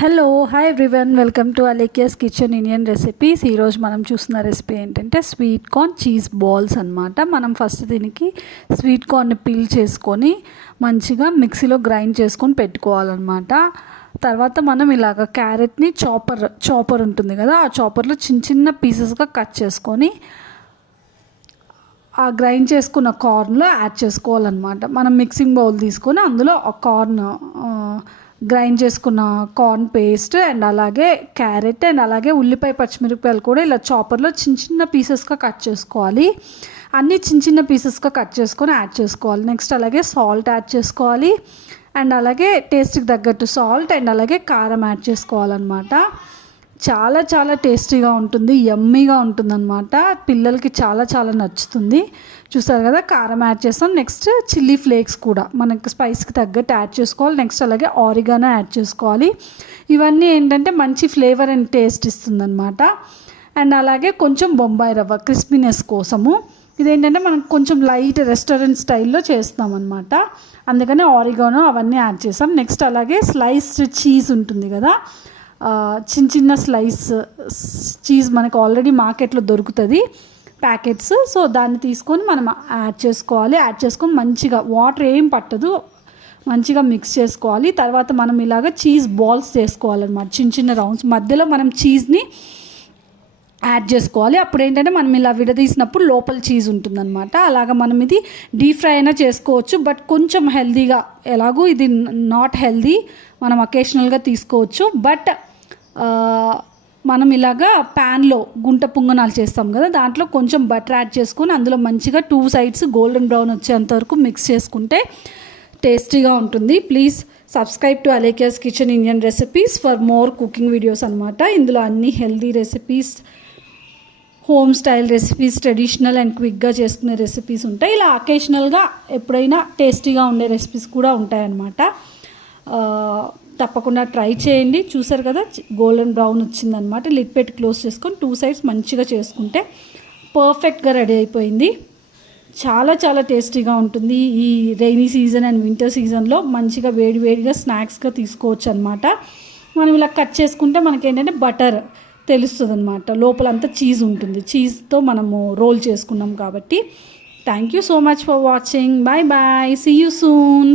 Hello hi everyone, welcome to Alekhya's kitchen Indian recipes. ఈరోజు మనం చూస్తున్న రెసిపీ ఏంటంటే స్వీట్ కార్న్ చీజ్ బాల్స్ అనమాట. మనం ఫస్ట్ దీనికి స్వీట్ కార్న్ని పీల్ చేసుకొని మంచిగా మిక్సీలో గ్రైండ్ చేసుకొని పెట్టుకోవాలన్నమాట. తర్వాత మనం ఇలాగ క్యారెట్ని చాపర్ ఉంటుంది కదా, ఆ చాపర్లో చిన్న చిన్న పీసెస్గా కట్ చేసుకొని ఆ గ్రైండ్ చేసుకున్న కార్న్లో యాడ్ చేసుకోవాలన్నమాట. మనం మిక్సింగ్ బౌల్ తీసుకొని అందులో ఆ కార్న్ గ్రైండ్ చేసుకున్న కార్న్ పేస్ట్ అండ్ అలాగే క్యారెట్ అండ్ అలాగే ఉల్లిపాయ పచ్చిమిరపకాయలు కూడా ఇలా చాపర్లో చిన్న చిన్న పీసెస్గా కట్ చేసుకోవాలి. అన్నీ చిన్న చిన్న పీసెస్గా కట్ చేసుకొని యాడ్ చేసుకోవాలి. నెక్స్ట్ అలాగే సాల్ట్ యాడ్ చేసుకోవాలి అండ్ అలాగే టేస్ట్కి తగ్గట్టు సాల్ట్ అండ్ అలాగే కారం యాడ్ చేసుకోవాలన్నమాట. చాలా చాలా టేస్టీగా ఉంటుంది, యమ్మీగా ఉంటుంది అనమాట. పిల్లలకి చాలా చాలా నచ్చుతుంది. చూసారు కదా, కారం యాడ్ చేస్తాం. నెక్స్ట్ చిల్లీ ఫ్లేక్స్ కూడా మనకి స్పైస్కి తగ్గట్టు యాడ్ చేసుకోవాలి. నెక్స్ట్ అలాగే ఆరిగానో యాడ్ చేసుకోవాలి. ఇవన్నీ ఏంటంటే మంచి ఫ్లేవర్ అండ్ టేస్ట్ ఇస్తుంది అనమాట. అండ్ అలాగే కొంచెం బొంబాయి రవ్వ క్రిస్పీనెస్ కోసము. ఇదేంటంటే మనం కొంచెం లైట్ రెస్టారెంట్ స్టైల్లో చేస్తాం అనమాట, అందుకని ఆరిగానో అవన్నీ యాడ్ చేస్తాం. నెక్స్ట్ అలాగే స్లైస్డ్ చీజ్ ఉంటుంది కదా, చిన్న చిన్న స్లైస్ చీజ్ మనకు ఆల్రెడీ మార్కెట్లో దొరుకుతుంది ప్యాకెట్స్. సో దాన్ని తీసుకొని మనం యాడ్ చేసుకోవాలి. యాడ్ చేసుకొని మంచిగా వాటర్ ఏం పట్టదు, మంచిగా మిక్స్ చేసుకోవాలి. తర్వాత మనం ఇలాగ చీజ్ బాల్స్ చేసుకోవాలన్నమాట, చిన్న చిన్న రౌండ్స్. మధ్యలో మనం చీజ్ని యాడ్ చేసుకోవాలి. అప్పుడు ఏంటంటే మనం ఇలా విడదీసినప్పుడు లోపల చీజ్ ఉంటుందన్నమాట. అలాగ మనం ఇది డీప్ ఫ్రై అయినా చేసుకోవచ్చు, బట్ కొంచెం హెల్దీగా, ఎలాగూ ఇది నాట్ హెల్దీ, మనం అకేషనల్గా తీసుకోవచ్చు. బట్ మనం ఇలాగా ప్యాన్లో గుంట పొంగనాలు చేస్తాం కదా, దాంట్లో కొంచెం బటర్ యాడ్ చేసుకొని అందులో మంచిగా 2 సైడ్స్ గోల్డెన్ బ్రౌన్ వచ్చేంత వరకు మిక్స్ చేసుకుంటే టేస్టీగా ఉంటుంది. Please subscribe to Alekhya's kitchen Indian recipes for more cooking videos అనమాట. ఇందులో అన్ని healthy recipes, home style recipes, traditional and క్విక్గా చేసుకునే రెసిపీస్ ఉంటాయి. ఇలా అకేషనల్గా ఎప్పుడైనా టేస్టీగా ఉండే రెసిపీస్ కూడా ఉంటాయన్నమాట. తప్పకుండా ట్రై చేయండి. చూసారు కదా, గోల్డెన్ బ్రౌన్ వచ్చిందనమాట. లిడ్ పెట్టి క్లోజ్ చేసుకొని 2 సైడ్స్ మంచిగా చేసుకుంటే పర్ఫెక్ట్గా రెడీ అయిపోయింది. చాలా చాలా టేస్టీగా ఉంటుంది. ఈ రైనీ సీజన్ అండ్ వింటర్ సీజన్లో మంచిగా వేడివేడిగా స్నాక్స్గా తీసుకోవచ్చు అనమాట. మనం ఇలా కట్ చేసుకుంటే మనకి ఏంటంటే బటర్ తెలుస్తుంది అనమాట, లోపలంతా చీజ్ ఉంటుంది. చీజ్తో మనము రోల్ చేసుకున్నాం కాబట్టి. Thank you so much for watching. Bye bye, see you soon.